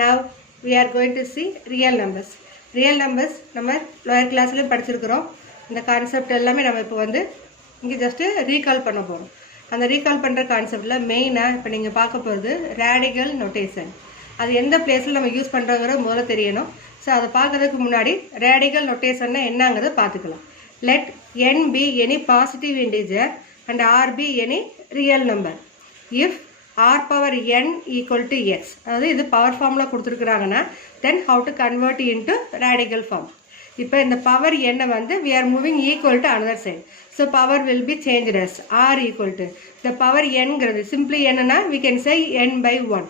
Now we are going to see real numbers. Real numbers நம்ம lower classல படிச்சிருக்கிறோம். இந்த concept எல்லாமே நம்ம இப்போ வந்து இங்கே ஜஸ்ட் ரீகால் பண்ண போகிறோம். அந்த ரீகால் பண்ணுற கான்செப்டில் மெயினாக இப்போ நீங்கள் பார்க்க போகிறது ரேடிகல் நோட்டேஷன். அது எந்த பிளேஸில் நம்ம யூஸ் பண்ணுறோங்கிற முதல்ல தெரியணும். ஸோ அதை பார்க்கறதுக்கு முன்னாடி ரேடிகல் நோட்டேஷன்னா என்னங்கிறத பார்த்துக்கலாம். Let n be any positive integer and r be any real number. If r power n equal to x, அதாவது இது பவர் ஃபார்மில் கொடுத்துருக்குறாங்கன்னா then how to convert into radical form. இப்போ இந்த பவர் n வந்து we are moving equal to another side. So power will be changed as r equal to the power n-ங்கிறது simply என்னன்னா we can say n by 1.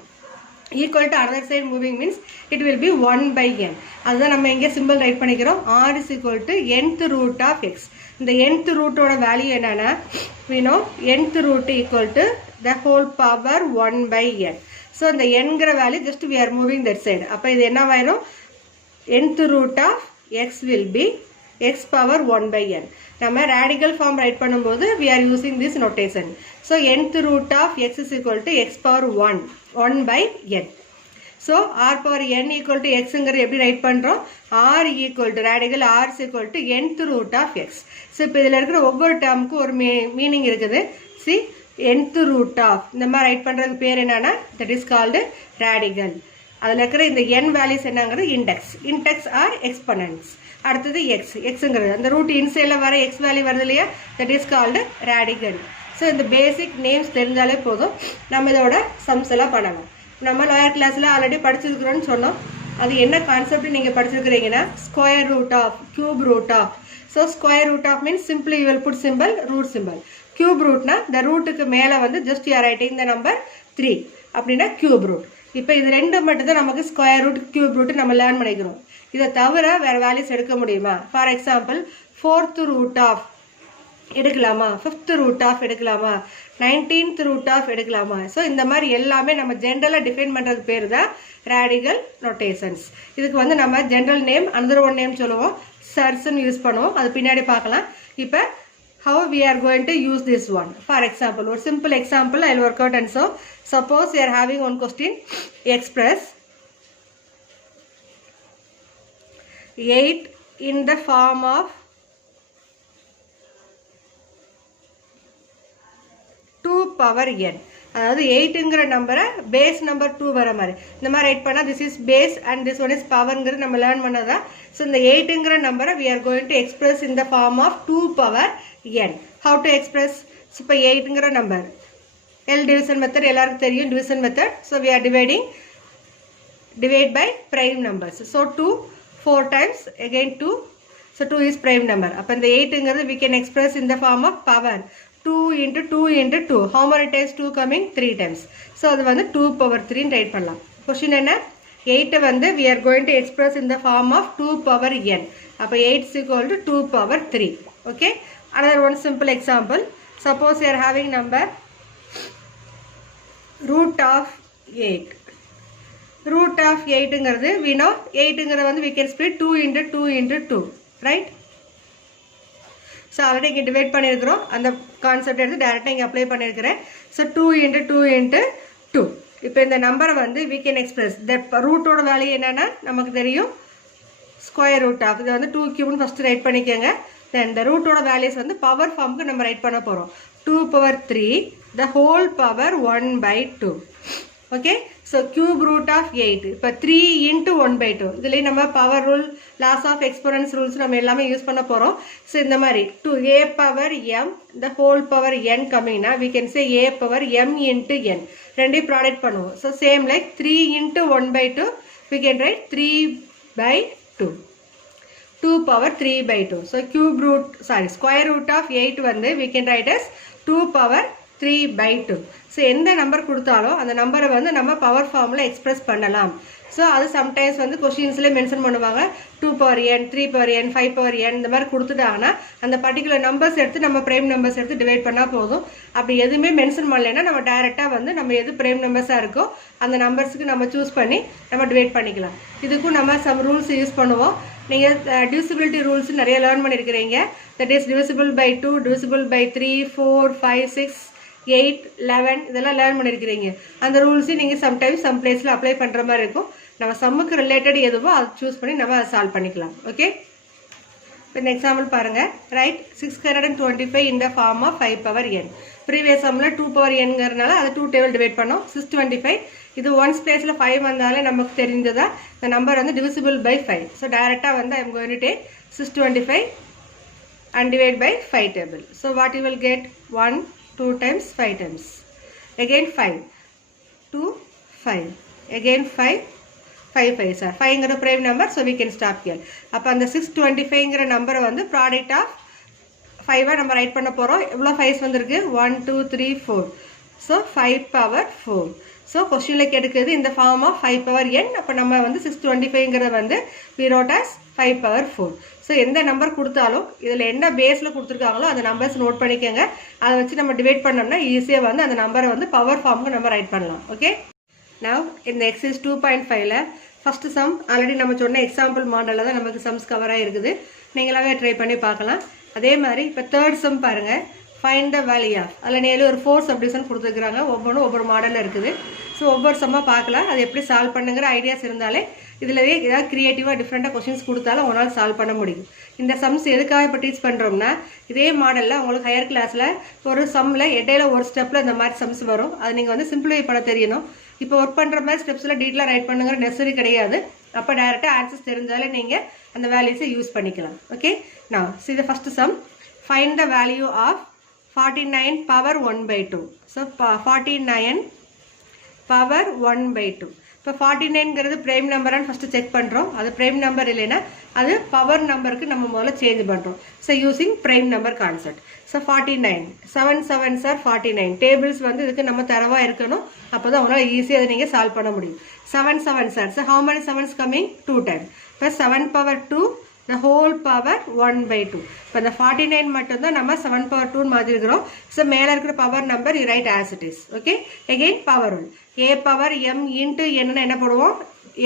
Equal to another side moving means it will be 1 by n. அதுதான் நம்ம இங்கே simple right பண்ணிக்கிறோம். r is equal to nth root of x. இந்த nth ரூட்டோட value என்னன்னா we know nth root equal to the whole power 1 by n. So இந்த n-ங்கிற value just we are moving that side. அப்போ இது என்னவாயிரும் nth root of x will be x power 1 by n. நம்ம radical form right பண்ணும்போது we are using this notation. So nth root of x is equal to x power 1 by n. So r power n equal to x ங்கிறது எப்படி right பண்ணுறோம்? r equal to radical r is equal to nth root of x. So இப்போ இதில் இருக்கிற ஒவ்வொரு டேர்முக்கும் ஒரு meaning இருக்குது. See nth root of இந்த மாதிரி ரைட் பண்ணுறதுக்கு பேர் என்னன்னா that is called radical. அதில் இருக்கிற இந்த n வேல்யூஸ் என்னங்கிறது இன்டெக்ஸ் ஆர் எக்ஸ்பொனன்ட்ஸ். அடுத்தது எக்ஸுங்கிறது அந்த ரூட் இன்சைடில் வர எக்ஸ் வேல்யூ வருது இல்லையா, that is called radical. So இந்த பேசிக் நேம்ஸ் தெரிஞ்சாலே போதும், நம்ம இதோட சம்ஸ் எல்லாம் பண்ணலாம். நம்ம லோயர் கிளாஸில் ஆல்ரெடி படிச்சிருக்கிறோன்னு சொன்னோம். அது என்ன கான்செப்ட் நீங்கள் படிச்சிருக்கிறீங்கன்னா square root of, cube root of. So square root of means simply you will put simple root simple. Cube ரூட்னா இந்த ரூட்டுக்கு மேலே வந்து just you are writing the number 3 அப்படின்னா கியூப் ரூட். இப்போ இது ரெண்டு மட்டும் தான் நமக்கு ஸ்கொயர் ரூட் கியூப் ரூட் நம்ம லேர்ன் பண்ணிக்கிறோம். இதை தவிர வேறு வேல்யூஸ் எடுக்க முடியுமா? For example 4th root of எடுக்கலாமா, 5th ரூட் ஆஃப் எடுக்கலாமா, 19th ரூட் ஆஃப் எடுக்கலாமா? ஸோ இந்த மாதிரி எல்லாமே நம்ம ஜென்ரலாக டிஃபைன் பண்ணுறதுக்கு பேர் தான் ரேடிகல் நோட்டேஷன்ஸ். இதுக்கு வந்து நம்ம general name another one name சொல்லுவோம், சர்ஸ்ன்னு யூஸ் பண்ணுவோம். அது பின்னாடி பார்க்கலாம். இப்போ how we are going to use this one. For example, ஒரு simple example I will work out. And so suppose you are having one question, express 8 in the form of 2 power n. அதாவது 8ங்கிற நம்பரை base number 2 வர மாதிரி இந்த மாதிரி right பண்ணால் this is base and this one is பவர்ங்கிறது நம்ம learn பண்ணதான். ஸோ இந்த 8ங்கிற நம்பரை we are going to express in the form of 2 power n. How to express? இப்போ 8ங்கிற நம்பர் L division method எல்லாருக்கும் தெரியும், division method. So we are divide by prime numbers. So 2 4 times again 2. So 2 is prime number. அப்போ இந்த 8ங்கிறது we can express in the form of power 2 into 2 into 2. How many times 2 coming? 3 times. So அது வந்து 2 power 3 right பண்ணலாம். Question என்ன? 8 வந்து we are going to express in the form of 2 power n. அப்போ 8 is equal to 2 power 3. Okay. Another one simple example. Suppose you are having number root of 8. Root of 8ங்கிறது we know 8ங்கிறது வந்து we can split 2 into 2 into 2. Right? So already இங்கே divide பண்ணியிருக்கிறோம். அந்த concept எடுத்து டேரெக்டாக இங்கே apply பண்ணியிருக்கிறேன். So 2 into 2 into 2. இப்போ இந்த நம்பரை வந்து we can express the ரூட்டோட வேல்யூ என்னன்னா நமக்கு தெரியும் ஸ்கொயர் ரூட் ஆஃப். இது வந்து 2 கியூப்னு ஃபஸ்ட்டு ரைட் பண்ணிக்கோங்க. தென் இந்த ரூட்டோட வேல்யூஸ் வந்து பவர் ஃபார்முக்கு நம்ம ரைட் பண்ண போகிறோம். 2 power 3 the whole power 1 by 2. Okay. So cube root of 8 இப்போ 3 into 1 by 2. இதுலேயும் நம்ம power rule, laws of exponents rules நம்ம எல்லாமே யூஸ் பண்ண போகிறோம். ஸோ இந்த மாதிரி 2a power m the whole power n கம்மிங்னா we can say a power m into n. ரெண்டையும் ப்ராடக்ட் பண்ணுவோம். So same like 3 into 1 by 2 we can write 3 by 2. 2 power 3 by 2. So cube root, square root of 8 வந்து we can write as 2 power 3 by 2. So எந்த number கொடுத்தாலும் அந்த நம்பரை வந்து நம்ம power ஃபார்மில் எக்ஸ்பிரஸ் பண்ணலாம். ஸோ அது சம்டைம்ஸ் வந்து கொஸ்டின்ஸ்லேயே மென்ஷன் பண்ணுவாங்க 2 power n, 3 power n, 5 power n இந்த மாதிரி கொடுத்துட்டாங்கன்னா அந்த பர்டிகுலர் நம்பர்ஸ் எடுத்து நம்ம ப்ரைம் நம்பர்ஸ் எடுத்து டிவைட் பண்ணால் போதும். அப்படி எதுவுமே மென்ஷன் பண்ணலைன்னா நம்ம டைரெக்டாக வந்து நம்ம எது ப்ரைம் நம்பர்ஸாக இருக்கோ அந்த நம்பர்ஸுக்கு நம்ம சூஸ் பண்ணி நம்ம டிவைட் பண்ணிக்கலாம். இதுக்கும் நம்ம சம் ரூல்ஸ் யூஸ் பண்ணுவோம். நீங்கள் divisibility ரூல்ஸ் நிறைய லேர்ன் பண்ணியிருக்கிறீங்க. That is divisible by 2, divisible by 3, 4, 5, 6, 8, 11 இதெல்லாம் லேர்ன் பண்ணியிருக்கிறீங்க. அந்த ரூல்ஸையும் நீங்கள் சம்டைம்ஸ் சம் பிளேஸில் அப்ளை பண்ணுற மாதிரி இருக்கும். நம்ம சம்முக்கு ரிலேட்டட் எதுவோ அதை சூஸ் பண்ணி நம்ம அதை சால்வ் பண்ணிக்கலாம். ஓகே, இப்போ இந்த எக்ஸாம்பிள் பாருங்கள். Right 625 in the form of 5 power n. Previous சம்மில் 2 power nங்கிறதுனால அதை 2 டேபிள் டிவைட் பண்ணோம். 625 இது ஒன்ஸ் பிளேஸில் 5 வந்தாலே நமக்கு தெரிஞ்சதா இந்த நம்பர் வந்து divisible by 5. ஸோ டைரெக்டாக வந்து I am going to take 625 and divide by 5 table. So what you will get? 1 2 times 5 times. Again 5 2 5 again 5 5 5 sir 5 ங்கிற prime number, so we can stop here. அப்போ அந்த 625 ங்கிற நம்பரை வந்து ப்ராடக்ட் ஆஃப் 5 நம்ம right பண்ண போகிறோம். எவ்வளோ 5s வந்திருக்கு? 1 2 3 4. So 5 power 4. ஸோ கொஸ்டினில் கேட்குறது இந்த ஃபார்ம் ஆஃப் 5 power n. அப்போ நம்ம வந்து 625ங்கிறத வந்து we wrote as 5 power 4. So எந்த நம்பர் கொடுத்தாலும் இதில் என்ன பேஸில் கொடுத்துருக்காங்களோ அந்த நம்பர்ஸ் நோட் பண்ணிக்கோங்க. அதை வச்சு நம்ம டிவைட் பண்ணோம்னா ஈஸியாக வந்து அந்த நம்பரை வந்து பவர் ஃபார்முக்கு நம்ம ரைட் பண்ணலாம். ஓகே, நவ் இந்த எக்ஸைஸ் 2.5ல ஃபஸ்ட்டு சம் ஆல்ரெடி நம்ம சொன்ன எக்ஸாம்பிள் மாடலில் தான் நமக்கு சம்ஸ் கவராக இருக்குது. நீங்களாவே ட்ரை பண்ணி பார்க்கலாம். அதே மாதிரி இப்போ தேர்ட் சம் பாருங்கள். ஃபைண்ட் த வேல்யூ ஆஃப், அதில் நேரில் ஒரு 4 சப்டிவிஷன் கொடுத்துருக்குறாங்க. ஒவ்வொன்றும் ஒவ்வொரு மாடலில் இருக்குது. ஸோ ஒவ்வொரு சம்மாக பார்க்கலாம். அது எப்படி சால்வ் பண்ணுங்கிற ஐடியாஸ் இருந்தாலே இதிலவே ஏதாவது க்ரியேட்டிவாக டிஃப்ரெண்ட்டாக கொஸ்டின்ஸ் கொடுத்தாலும் உங்களால் சால்வ் பண்ண முடியும். இந்த சம்ஸ் எதுக்காக இப்போ டீச் பண்ணுறோம்னா, இதே மாடலில் உங்களுக்கு ஹையர் கிளாஸில் ஒரு சம்மில் இடையில ஒரு ஸ்டெப்பில் இந்த மாதிரி சம்ஸ் வரும். அது நீங்கள் வந்து சிம்பிளிஃபை பண்ண தெரியணும். இப்போ ஒர்க் பண்ணுற மாதிரி ஸ்டெப்ஸில் டீட்டெயிலாக ரைட் பண்ணுங்கிற நெசசரி கிடையாது. அப்போ டைரெக்டாக ஆன்சர்ஸ் தெரிஞ்சாலே நீங்கள் அந்த வேல்யூஸை யூஸ் பண்ணிக்கலாம். ஓகே, நான் see the first sum. Find the value of 49 power 1/2. So 49 power 1/2. இப்போ 49ங்கிறது ப்ரைம் நம்பரான்னு ஃபஸ்ட்டு செக் பண்ணுறோம். அது ப்ரைம் நம்பர் இல்லைன்னா அது பவர் நம்பருக்கு நம்ம முதல்ல சேஞ்ச் பண்ணுறோம். So using prime number concept. So 49 7 7s are 49. Tables வந்து இதுக்கு நம்ம தரவாக இருக்கணும். அப்போ தான் உங்களால் ஈஸியாக அதை நீங்கள் சால்வ் பண்ண முடியும். 7 7s are. So how many 7s coming? 2 times. இப்போ 7 power 2 the whole power 1/2. இப்போ இந்த 49 மட்டும்தான் நம்ம 7 power 2 மாதிரி இருக்கிறோம். ஸோ மேலே இருக்கிற power number you write as it is. Okay, again power 1. a power m into n என்ன போடுவோம்?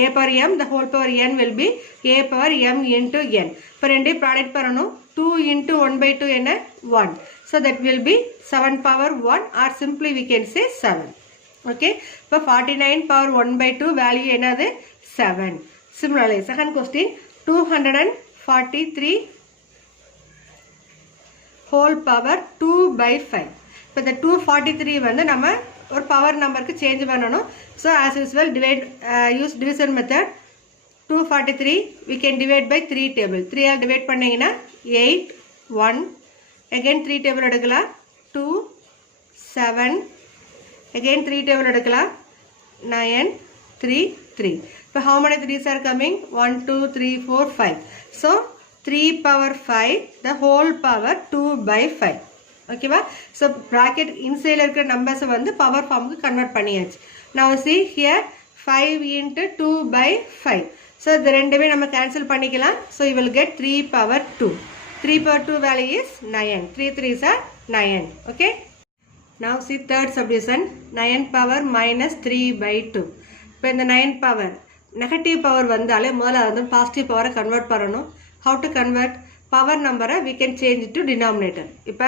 a power m the whole power n will be a power m into n. இப்போ ரெண்டையும் product பண்ணணும். 2 into 1/2 என்ன? 1. So that will be 7 power 1 or simply we can say 7. Okay, இப்போ 49 power 1/2 value என்னது? 7. Similarly, second question, 243 whole power 2/5. இப்போ இந்த 243 வந்து நம்ம ஒரு பவர் நம்பருக்கு சேஞ்ச் பண்ணணும். So as usual use division method. 243 we can divide by 3 table. 3 all divide பண்ணிங்கன்னா 8 1. again 3 டேபிள் எடுக்கலாம். 2 7. again 3 டேபிள் எடுக்கலாம். 9 3 3. இப்போ how many 3s are coming? 1 2 3 4 5. so 3 power 5 the whole power 2/5. ஓகேவா? ஸோ ப்ராக்கெட் இன்சைடில் இருக்கிற நம்பர்ஸை வந்து பவர் ஃபார்முக்கு கன்வெர்ட் பண்ணியாச்சு. now see here 5 into 2/5. So இது ரெண்டுமே நம்ம கேன்சல் பண்ணிக்கலாம். So you will get 3 power 2. 3 power 2 value is 9. 3 3s are 9. okay, now see third subdivision. 9 power minus 3/2. இப்போ இந்த 9 power நெகட்டிவ் பவர் வந்தாலே முதல்ல வந்து பாசிட்டிவ் பவரை கன்வெர்ட் பண்ணணும். how to convert? பவர் நம்பரை we can change to denominator. இப்போ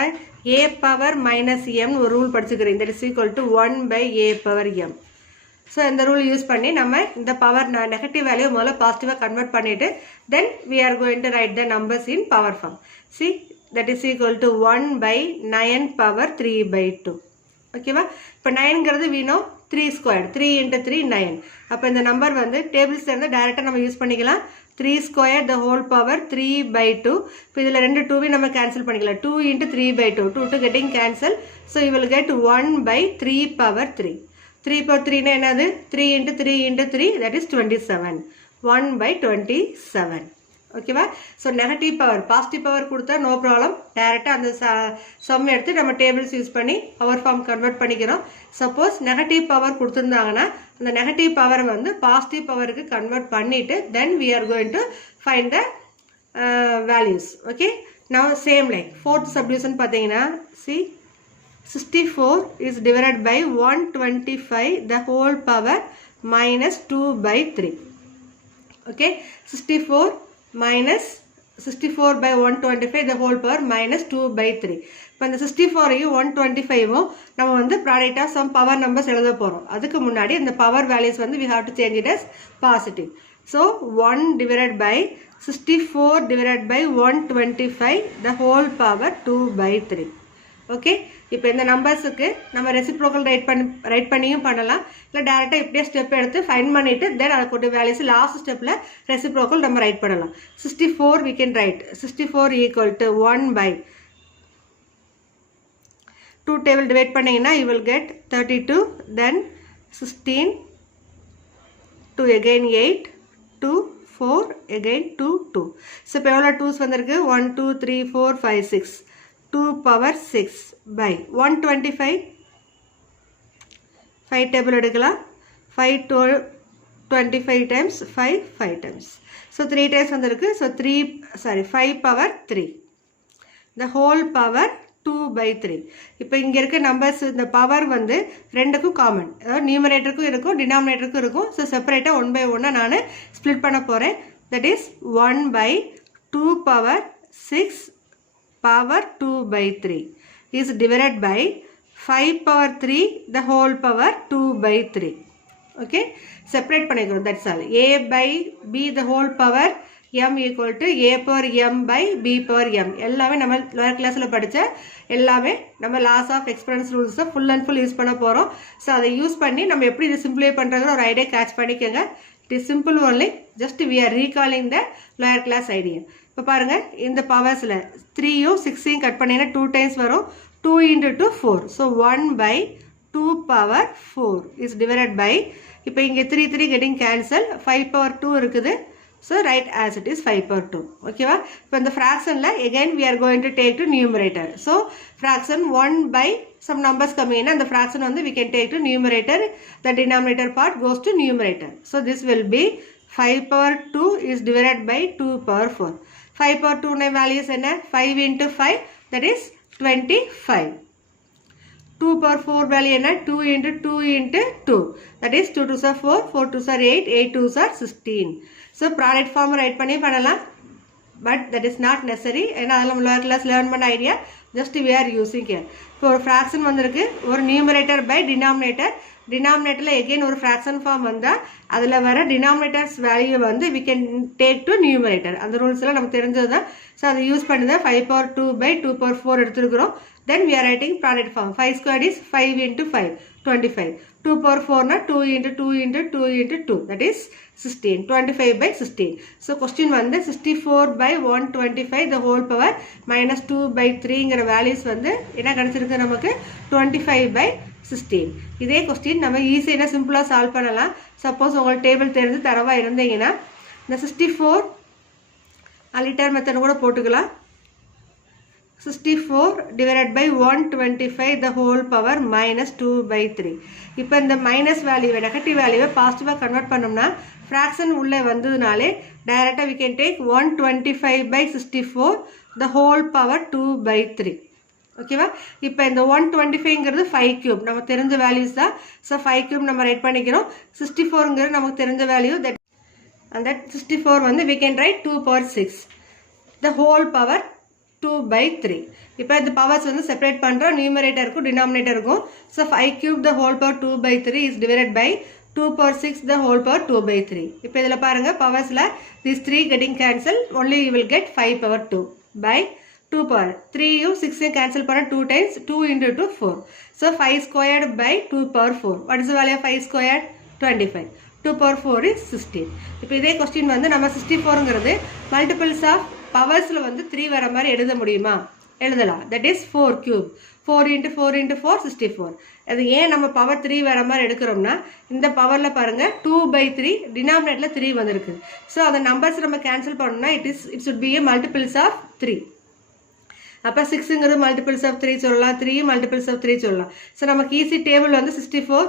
a power minus m ஒரு ரூல் படிச்சுக்கிறேன். that is equal to 1/a power m. So இந்த ரூல் யூஸ் பண்ணி நம்ம இந்த பவர் நெகட்டிவ் வேல்யூ முதல்ல பாசிட்டிவாக கன்வெர்ட் பண்ணிவிட்டு தென் we are going to write the numbers in power form. see that is equal to 1/9 power 3/2. ஓகேவா? இப்போ 9ங்கிறது we know 3 squared. 3 into 3 9. அப்போ இந்த நம்பர் வந்து டேபிள்ஸ் இருந்து டைரெக்டாக நம்ம யூஸ் பண்ணிக்கலாம். 3 squared the whole power 3/2. இப்போ இதில் ரெண்டு 2 நம்ம கேன்சல் பண்ணிக்கலாம். 2 into 3/2. 2 getting cancel. so you will get 1/3 power 3. 3 power 3 னா என்னது? 3 into 3 into 3 that is 27. 1/27. ஓகேவா? So negative power positive power கொடுத்தா நோ ப்ராப்ளம். டைரெக்டாக அந்த சம் எடுத்து நம்ம டேபிள்ஸ் யூஸ் பண்ணி பவர் ஃபார்ம் கன்வெர்ட் பண்ணிக்கிறோம். சப்போஸ் நெகட்டிவ் பவர் கொடுத்துருந்தாங்கன்னா அந்த நெகட்டிவ் பவரை வந்து பாசிட்டிவ் பவருக்கு கன்வெர்ட் பண்ணிவிட்டு தென் we are going to find the values. okay, now same like fourth subdivision பார்த்தீங்கன்னா see 64 is divided by 125 the whole power minus 2/3. okay, 64 minus 64 by 125 the whole power minus 2/3. இப்போ இந்த 64ஐயும் 125ம் நம்ம வந்து product of some power numbers எழுத போகிறோம். அதுக்கு முன்னாடி இந்த பவர் வேல்யூஸ் வந்து we have to change it as positive. So 1 divided by 64 divided by 125 the whole power 2 by 3. Okay, இப்போ இந்த நம்பர்ஸுக்கு நம்ம ரெசிப்ரோக்கல் ரைட் பண்ணியும் பண்ணலாம், இல்லை டேரெக்டாக இப்படியே ஸ்டெப் எடுத்து ஃபைண்ட் பண்ணிவிட்டு தென் அதை கொண்டு வேல்யூஸ் லாஸ்ட் ஸ்டெப்பில் ரெசிப்ரோக்கல் நம்ம ரைட் பண்ணலாம். 64 we can write 64 equal to 1 by 2 table divide பண்ணிங்கன்னா you will get 32, then 16, 2 again 8, 2, 4, again 2, 2. So இப்போ எவ்வளோ டூஸ் வந்திருக்கு 1, 2, 3, 4, 5, 6. 2 power 6 by 125 5 table எடுக்கலாம் 5 to 25 times 5 times so 3 times வந்திருக்கு so 5 power 3 the whole power 2 by 3. இப்போ இங்கே இருக்க நம்பர்ஸ் இந்த பவர் வந்து ரெண்டுக்கும் காமன், அதாவது நியூமரேட்டருக்கும் இருக்கும் டினாமினேட்டருக்கும் இருக்கும். ஸோ செப்பரேட்டாக 1 by 1 நான் ஸ்ப்ளிட் பண்ண போகிறேன். That is 1 by 2 power 6 power 2 by 3 is divided by 5 power 3 the whole power 2 by 3. Okay, separate பண்ணிக்கிறோம். That's all. A by B the whole power m equal to a power m by b power m. எல்லாமே நம்ம lower கிளாஸில் படித்த எல்லாமே நம்ம loss of எக்ஸ்பெரன்ஸ் ரூல்ஸை full and full use பண்ண போகிறோம். ஸோ அதை யூஸ் பண்ணி நம்ம எப்படி இது சிம்பிளிஃபை பண்ணுறதுன்னு ஒரு ஐடியா கேட்ச் பண்ணிக்கோங்க. It is simple only, just we are recalling the lower class idea. இப்போ பாருங்கள், இந்த பவர்ஸில் 3யும் 6யும் கட் பண்ணிங்கன்னா 2 டைம்ஸ் வரும். 2 into 2 4. So 1 by 2 power 4 is divided by, இப்போ இங்கே 3 getting cancel, 5 power 2 இருக்குது. So right as it is 5 power 2. ஓகேவா? இப்போ இந்த ஃப்ராக்ஷனில் again we are going to take to numerator. So fraction 1 by some numbers coming in, அந்த fraction வந்து we can take to numerator. The denominator part goes to numerator. So this will be 5 power 2 is divided by 2 power 4. 5 power 2 values என்ன? 5 into 5 that is 25. 2 power 4 value என்ன? 2 into 2 into 2 that is 2 2s are 4, 4 2s are 8, 8 2s are 16. So product form write பண்ணி பண்ணலாம், but that is not necessary. ஏன்னா அதெல்லாம் lower class learn பண்ண idea, just we are using here. இப்போ ஒரு fraction வந்திருக்கு, ஒரு numerator by denominator. டினாமினேட்டரில் எகெயின் ஒரு ஃப்ராக்ஷன் ஃபார்ம் வந்தால் அதில் வர டினாமினேட்டர்ஸ் வேல்யூ வந்து we can take to numerator. அந்த ரூல்ஸ் எல்லாம் நமக்கு தெரிஞ்சது தான். ஸோ அதை யூஸ் பண்ணி தான் 5 power 2 by 2 power 4 எடுத்துருக்கிறோம். Then we are writing product form. 5 squared is 5 into 5, 25. 2 power 4 na 2 into 2 into 2 into 2, that is 16. 25 by 16. So question வந்து 64 by 125 the whole power minus 2 by 3ங்கிற values வந்து என்ன கிடைச்சிருக்கு நமக்கு 25 by 16. இதே question நம்ம ஈஸியாக சிம்பிளாக solve பண்ணலாம். சப்போஸ் உங்களுக்கு டேபிள் தெரிஞ்சு தரவாக இருந்தீங்கன்னா இந்த 64 அலிட்டர் மெத்தட் கூட போட்டுக்கலாம். 64 divided by 125 the whole power minus 2 by 3. இப்போ இந்த மைனஸ் வேல்யூவை நெகட்டிவ் வேல்யூவை பாசிட்டிவாக கன்வெர்ட் பண்ணோம்னா ஃப்ராக்ஷன் உள்ளே வந்ததுனாலே டைரெக்டாக we can take 125 by 64 the whole power 2 by 3. ஓகேவா? இப்போ இந்த 125ங்கிறது 5 கியூப் நமக்கு தெரிஞ்ச வேல்யூஸ் தான். ஸோ 5 கியூப் நம்ம ரைட் பண்ணிக்கிறோம். 64ங்கிறது நமக்கு தெரிஞ்ச வேல்யூ, தட் அந்த 64 வந்து we can write 2 power 6 the whole power 2 by 3. இப்போ இந்த பவர்ஸ் வந்து செப்பரேட் பண்ணுறோம், நியூமரேட்டருக்கும் டினாமினேட்டருக்கும். So 5 cube the whole power 2 by 3 is divided by 2 power 6 the whole power 2 by 3. இப்போ இதில் பாருங்கள் பவர்ஸில் these 3 getting cancel, only you will get 5 power 2 by 2 power 3யும் 6யும் cancel பண்ண 2 times, 2 into 2 4. So 5 squared by 2 power 4. What is the value of 5 squared? 25. 2 power 4 is 16. இப்போ இதே question வந்து நம்ம 64ங்கிறது multiples of பவர்ஸில் வந்து 3 வர மாதிரி எழுத முடியுமா? எழுதலாம். That is 4 cube. 4 into 4 into 4 64. அது ஏன் நம்ம பவர் 3 வர மாதிரி எடுக்கிறோம்னா இந்த பவரில் பாருங்கள் 2 by 3 டினாமினேட்டில் 3 வந்திருக்கு. ஸோ அந்த நம்பர்ஸ் நம்ம கேன்சல் பண்ணோம்னா it should be a multiples of 3. அப்போ 6ங்கிறது மல்டிபிள்ஸ் ஆஃப் 3 சொல்லலாம், 3யும் மல்டிபிள்ஸ் ஆஃப் 3 சொல்லலாம். ஸோ நமக்கு ஈஸி டேபிள் வந்து 64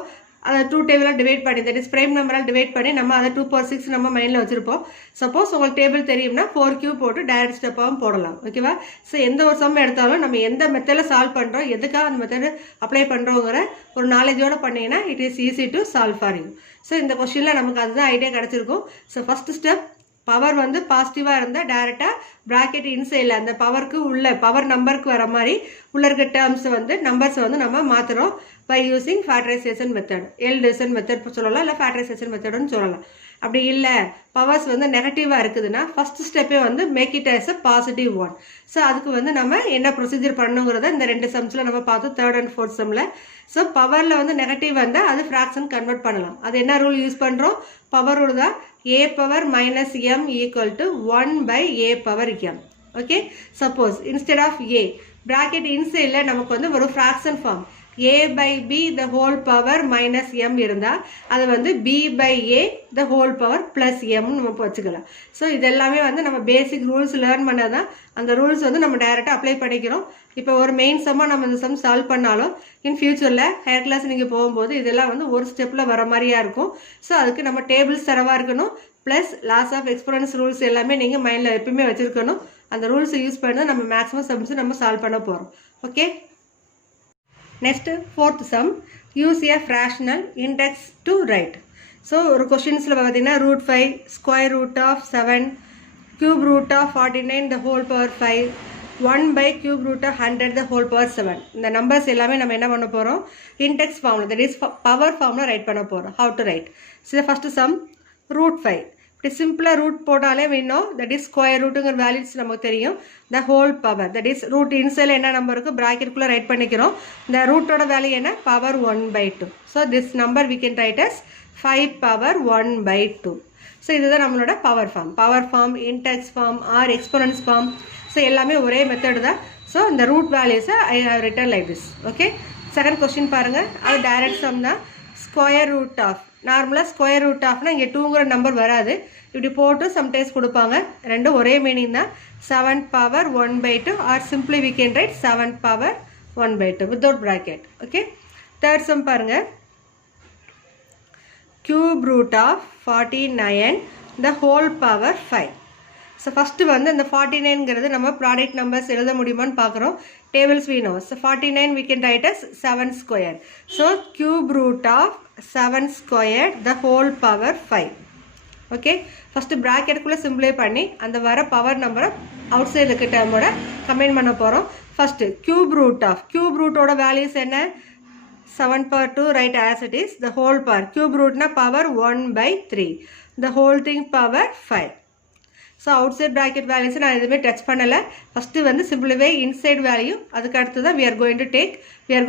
அதை 2 டேபிளாக டிவைட் பண்ணி, தட் இஸ் ப்ரைம் நம்பரால் டிவைட் பண்ணி நம்ம அதை 2 power 6 நம்ம மைண்டில் வச்சுருப்போம். சப்போஸ் உங்களுக்கு டேபிள் தெரியும்னா 4 கியூப் போட்டு டைரக்ட் ஸ்டெப்பாகவும் போடலாம். ஓகேவா? ஸோ எந்த ஒரு சம் எடுத்தாலும் நம்ம எந்த மெத்தடில் சால்வ் பண்ணுறோம், எதுக்காக அந்த மெத்தடு அப்ளை பண்ணுறோங்கிற ஒரு நாலேஜோடு பண்ணிங்கன்னா it is easy to solve for you. So இந்த கொஸ்டினில் நமக்கு அதுதான் ஐடியா கிடச்சிருக்கும். ஸோ ஃபஸ்ட் ஸ்டெப் பவர் வந்து பாசிட்டிவாக இருந்தால் டேரெக்டாக ப்ராக்கெட் இன்சைடில் அந்த பவருக்கு உள்ள பவர் நம்பருக்கு வர மாதிரி உள்ள இருக்க டேர்ம்ஸ் வந்து நம்பர்ஸ் வந்து நம்ம மாற்றுறோம் by using factorization method, L division method சொல்லலாம், இல்லை ஃபேக்டரைசேஷன் மெத்தட்னு சொல்லலாம். அப்படி இல்லை பவர்ஸ் வந்து நெகட்டிவாக இருக்குதுன்னா ஃபஸ்ட் ஸ்டெப்பே வந்து make it as a positive one. So அதுக்கு வந்து நம்ம என்ன ப்ரொசீஜர் பண்ணுங்கிறத இந்த 2 சம்ஸில் நம்ம பார்த்தோம், 3rd and 4th சம்மில். ஸோ பவரில் வந்து நெகட்டிவ் வந்தால் அது ஃப்ராக்ஷன் கன்வெர்ட் பண்ணலாம். அது என்ன ரூல் யூஸ் பண்ணுறோம்? பவர் ரூல் தான். a power minus m equal to 1 by a power m. Okay, suppose instead of a bracket இன்சைடில் நமக்கு வந்து ஒரு fraction form a by b the whole power minus m இருந்தால் அதை வந்து b by a the whole power plus m நம்ம வச்சுக்கலாம். So இதெல்லாமே வந்து நம்ம பேசிக் ரூல்ஸ் லேர்ன் பண்ணதான். அந்த ரூல்ஸ் வந்து நம்ம டைரெக்டாக அப்ளை பண்ணிக்கிறோம். இப்போ ஒரு மெயின் சம்மாக நம்ம இந்த சம் சால்வ் பண்ணாலும் இன் ஃபியூச்சரில் ஹையர் கிளாஸ் நீங்கள் போகும்போது இதெல்லாம் வந்து ஒரு ஸ்டெப்பில் வர மாதிரியா இருக்கும். ஸோ அதுக்கு நம்ம டேபிள்ஸ் தரவாக இருக்கணும், plus laws of experience rules எல்லாமே நீங்கள் மைண்டில் எப்பவுமே வச்சுருக்கணும். அந்த ரூல்ஸை யூஸ் பண்ணி நம்ம மேக்ஸிமம் சம்ஸ் நம்ம சால்வ் பண்ண போகிறோம். Okay, next 4th sum, use a fractional index to write. So ஒரு கொஷின்ஸில் பார்த்தீங்கன்னா √5, square root of 7, cube root of 49 the whole power 5, 1 by cube root of 100 the whole power 7. இந்த numbers எல்லாமே நம்ம என்ன பண்ண போகிறோம்? இண்டெக்ஸ் ஃபார்மில், தட் இஸ் பவர் ஃபார்மில் ரைட் பண்ண போகிறோம். How to write? So first sum √5. இப்படி சிம்பிளாக ரூட் போட்டாலே வேணும், தட் இஸ் ஸ்கொயர் ரூட்டுங்கிற வேல்யூஸ் நமக்கு தெரியும். The whole power, that is root இன்சைடில் என்ன நம்பர் இருக்கோ ப்ராக்கெட்டுக்குள்ளே ரைட் பண்ணிக்கிறோம். இந்த ரூட்டோட வேல்யூ என்ன? Power 1/2. So this number we can write as 5 power 1/2. ஸோ இதுதான் நம்மளோட power form, index form or exponents form. So எல்லாமே ஒரே மெத்தட் தான். ஸோ இந்த ரூட் வேல்யூஸை I have written like this. Okay, second question பாருங்கள், அது டைரக்ட் சம் தான். ஸ்கொயர் ரூட் ஆஃப், நார்மலாக ஸ்கொயர் ரூட் ஆஃப்னா இங்கே 2ங்கிற நம்பர் வராது, இப்படி போட்டு சம்டைம்ஸ் கொடுப்பாங்க. ரெண்டும் ஒரே மீனிங் தான். 7 power 1/2 or simply we can write 7 power 1/2 without bracket. Okay, third sum பாருங்கள், cube root of 49 the whole power 5. So first வந்து இந்த 49ங்கிறது நம்ம ப்ராடக்ட் நம்பர்ஸ் எழுத முடியுமான்னு பார்க்குறோம். Tables we know. So 49 we can write as 7 square. So cube root of 7 square the whole power 5. Okay, first ப்ராக்கெட்டுக்குள்ளே சிம்பிளை பண்ணி அந்த வர பவர் நம்பரை அவுட் சைடு இருக்க டேர்மோட கம்பைன் பண்ண போகிறோம். First cube root of, cube rootோட வேல்யூஸ் என்ன? 7 power 2 right as it is, the whole power, cube root na power 1/3, the whole thing power 5. So outside bracket values நான் எதுவுமே டச் பண்ணலை. First வந்து simplify inside value, அதுக்கு அடுத்து தான் we are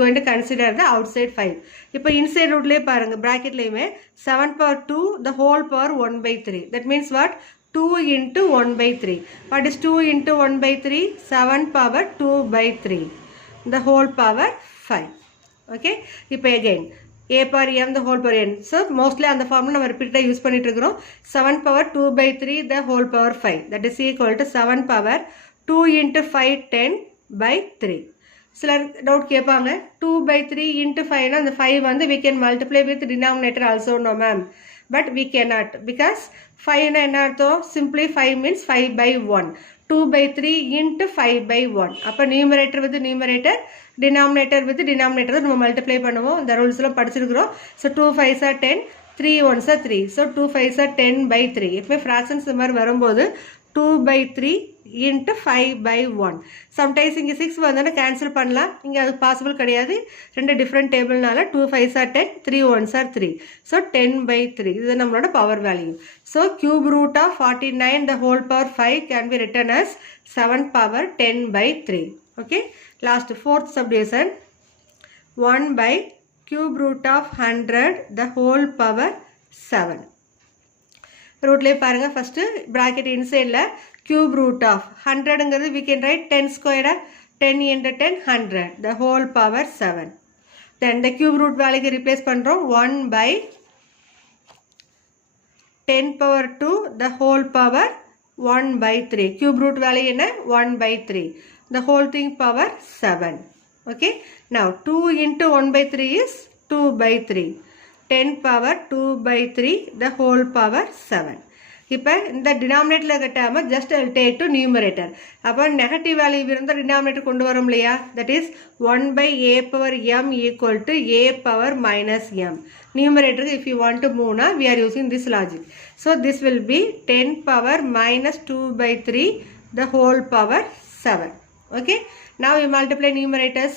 going to consider the outside 5. இப்போ inside rootலேயே பாருங்கள், ப்ராக்கெட்லேயுமே 7 power 2 the whole power 1/3. that means what? 2 into 1/3. what is 2 into 1/3? 7 power 2/3 the whole power 5. Okay, இப்போ again a power m the whole power n. So mostly அந்த ஃபார்மில் நம்ம ரிப்பீட்டாக use பண்ணிட்டு இருக்கிறோம். 7 power 2/3 the whole power 5, that is equal to 7 power 2 into 5 10/3. சிலர் doubt கேட்பாங்க, 2/3 into 5 அந்த 5 வந்து we can multiply with denominator also. No ma'am, but we cannot, because 5 என்ன அர்த்தம்? simply 5 means 5/1. 2/3 into 5/1. அப்போ numerator with numerator, denominator with denominator நம்ம multiply பண்ணுவோம். இந்த ரூல்ஸ்லாம் படிச்சிருக்கிறோம். So 2 5s are 10, 3 1s are 3. So 2 5s are 10/3. எப்பவுமே ஃப்ராக்ஷன்ஸ் இந்த மாதிரி வரும்போது 2/3 into 5/1. சம்டைம்ஸ் இங்கே 6 வந்தோன்னா கேன்சல் பண்ணலாம், இங்கே அது பாசிபிள் கிடையாது. ரெண்டு டிஃப்ரெண்ட் டேபிள்னால 2 5s are 10, 3 1s are 3. So 10/3 இது நம்மளோட பவர் வேல்யூ. So cube root of 49 the whole power 5 can be written as 7 power 10/3. Okay, last 4th subdivision, 1 by cube root of 100 the whole power 7. ரூட்லேயே பாருங்கள், ஃபஸ்ட்டு ப்ராக்கெட் இன்சைடில் cube root of 100ங்கிறது we can write 10 square, 10 into 10 100 the whole power 7. then the cube root வேல்யூக்கு replace பண்ணுறோம். 1 by 10 power 2 the whole power 1/3. cube root value என்ன? 1/3. the whole thing power 7. okay, now 2 into 1/3 is 2/3. 10 power 2/3 the whole power 7. இப்போ இந்த டினாமினேட்டில் இருக்க டேர்மை just take to numerator. அப்போ negative value இருந்தால் denominator கொண்டு வரோம் இல்லையா, that is 1/a/m equal to a⁻−m. நியூமரேட்டருக்கு இஃப் யூ வாண்ட் டு மூவ்னா we are using this logic. So this will be 10⁻−2/3 the whole power 7. Okay, now we multiply numerators.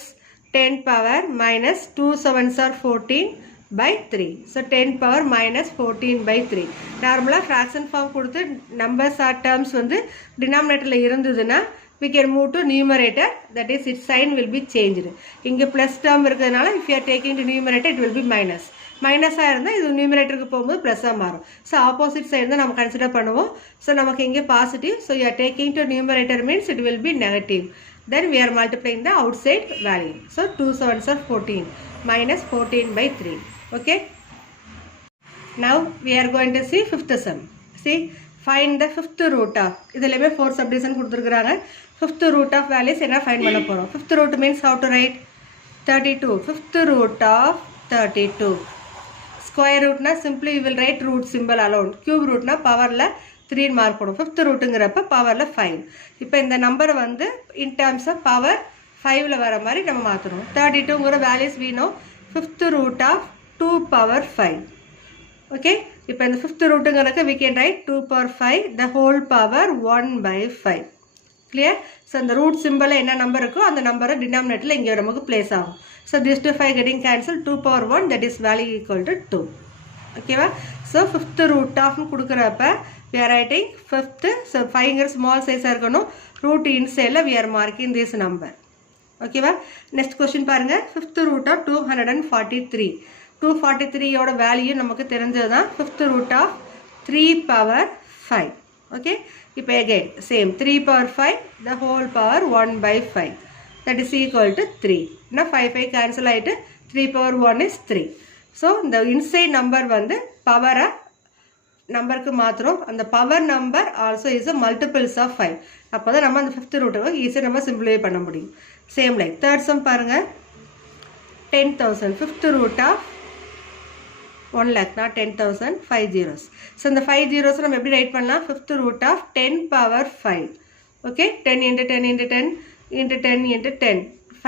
10⁻−2 7s are 14/3. So 10⁻−14/3. நார்மலா fraction form கொடுத்து numbers or terms வந்து denominatorல இருந்ததுன்னா we can move to numerator, that is its sign will be changed. இங்க plus term இருக்கிறதுனால if you are taking to numerator it will be minus. மைனஸாக இருந்தால் இது நியூமரேட்டருக்கு போகும்போது ப்ளஸ்ஸாக மாறும். ஸோ ஆப்போசிட் சைடு தான் நம்ம கன்சிடர் பண்ணுவோம். ஸோ நமக்கு இங்கே positive. So you are taking to numerator means it will be negative. Then we are multiplying the outside value. So 2 7s are 14 minus 14/3. Okay. Now we are going to see fifth sum. See, find the fifth root of. இதிலேயுமே 4 subdivision கொடுத்துருக்குறாங்க. Fifth root of values என்ன find பண்ண போகிறோம். Fifth root means how to write 32. Fifth root of 32. Square root na simply you will write root symbol alone. Cube root na power la 3 mark போடும். Fifth ரூட்டுங்கிறப்ப பவரில் 5. இப்போ இந்த நம்பரை வந்து இன் டேர்ம்ஸ் ஆஃப் பவர் 5ல் வர மாதிரி நம்ம மாற்றணும். 32ங்கிற வேல்யூஸ் வீணும். Fifth root of 2⁻5. ஓகே, இப்போ இந்த ஃபிஃப்த் ரூட்டுங்கிறதுக்கு we can write 2⁻5 the whole power 1/5. Clear. So அந்த ரூட் சிம்பிளில் என்ன நம்பர் இருக்கோ அந்த நம்பரை டினாமினேட்டரில் இங்கே நமக்கு பிளேஸ் ஆகும். So this to 5 getting cancel. 2⁻1 that is value equal to 2. ஓகேவா. ஸோ ஃபிஃப்த் ரூட் ஆஃப்னு கொடுக்குறப்ப we are writing fifth. So 5ங்கிற ஸ்மால் சைஸாக இருக்கணும். ரூட் இன்சைடில் we are marking this number. ஓகேவா. நெக்ஸ்ட் கொஸ்டின் பாருங்கள். Fifth root of 243. 243யோட வேல்யூ நமக்கு தெரிஞ்சது தான். Fifth root of 3⁻5. ஓகே, இப்போ again same 3⁻5 the whole power 1/5 that is equal to 3. now 5 cancel ஆகிட்டு 3⁻1 is 3. ஸோ இந்த இன்சைட் நம்பர் வந்து பவரை நம்பருக்கு மாத்திரம். அந்த power number also is a multiples of 5. அப்போ தான் நம்ம அந்த ஃபிஃப்த் ரூட்டை ஈஸியாக நம்ம சிம்பிளிஃபை பண்ண முடியும். சேம் லைக் தேர்ட் சம் பாருங்கள். 10,000. Fifth root of 1 lakh, not 10,000, 5 zeros. So இந்த 5 zeros நம்ம எப்படி ரைட் பண்ணலாம். Fifth root of 10⁻5. Okay, 10 into 10 into 10 into 10 into 10.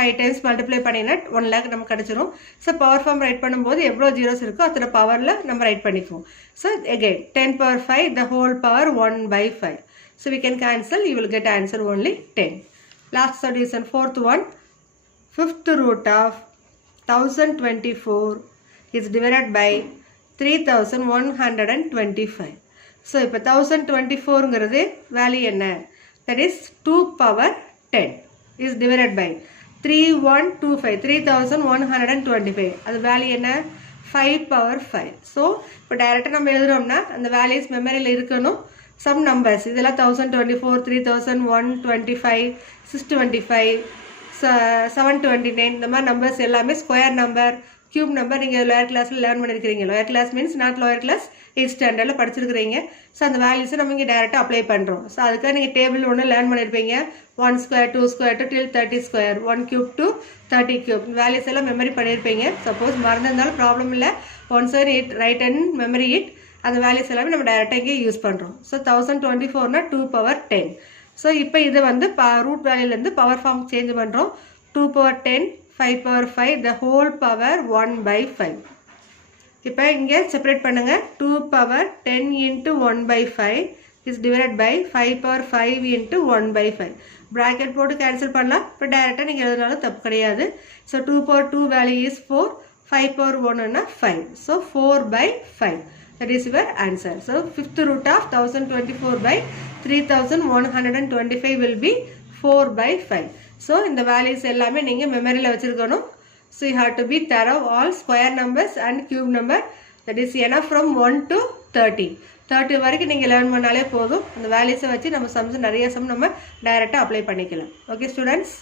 5 times multiply பண்ணினா 1 lakh நமக்கு கிடச்சிரும். ஸோ பவர் ஃபார்ம் ரைட் பண்ணும்போது எவ்வளோ ஜீரோஸ் இருக்கோ அத்தனை பவரில் நம்ம ரைட் பண்ணிக்குவோம். So again 10⁻5 the whole power 1/5. So we can cancel. You will get answer only 10. Last solution, fourth one. Fifth root of 1024 is divided by 3125. So இப்போ 1024ங்கிறது value என்ன. That is 2⁻10 is divided by 3125. 3125 அது value என்ன. 5/5. So இப்போ டைரெக்டாக நம்ம எழுதுகிறோம்னா அந்த values மெமரியில் இருக்கணும். சம் நம்பர்ஸ் இதெல்லாம் 1024, 3125, 625, 729 இந்த மாதிரி நம்பர்ஸ் எல்லாமே ஸ்கொயர் நம்பர், கியூப் நம்பர். நீங்கள் லோயர் கிளாஸில் லேர்ன் பண்ணியிருக்கிறீங்க. Lower class means not lower class, 8th ஸ்டாண்டர்டில் படிச்சிருக்கிறீங்க. ஸோ அந்த வேல்யூஸை நம்ம இங்கே டேரெக்டாக அப்ளை பண்ணுறோம். ஸோ அதுக்காக நீங்கள் டேபிள் ஒன்று லேர்ன் பண்ணியிருப்பீங்க. 1 square, 2 square to till 30 square, 1 cube to 30 cube. Values எல்லாம் மெமரி பண்ணியிருப்பீங்க. சப்போஸ் மறந்துருந்தாலும் ப்ராப்ளம் இல்லை. Once right and memory it. அந்த வேல்யூஸ் எல்லாமே நம்ம டேரெக்டாக இங்கே யூஸ் பண்ணுறோம். ஸோ 1024னா 2⁻10. ஸோ இப்போ இது வந்து ரூட் வேல்யூலேருந்து பவர் ஃபார்ம் சேஞ்ச் பண்ணுறோம். 2⁻10, 5/5 the whole power 1/5. இப்போ இங்கே செப்பரேட் பண்ணுங்கள். 2⁻10 into 1/5 is divided by 5/5 into 1/5. Bracket போட்டு கேன்சல் பண்ணலாம். இப்போ டேரெக்டாக நீங்கள் எழுதினாலும் தப்பு கிடையாது. So 2/2 value is 4, 5/1னா 5. So 4/5. That is your answer. So fifth root of 1024 by 3125 will be 4/5. So in the values எல்லாமே நீங்க மெமரியில வச்சிருக்கணும். So you have to be thorough all square numbers and cube number. That is enough from 1 to 30. 30 வரைக்கும் நீங்க learn பண்ணாலே போதும். அந்த வேல்யூஸை வச்சு நம்ம சம்ஸ் நிறைய சம் நம்ம டைரக்டா அப்ளை பண்ணிக்கலாம். Okay students.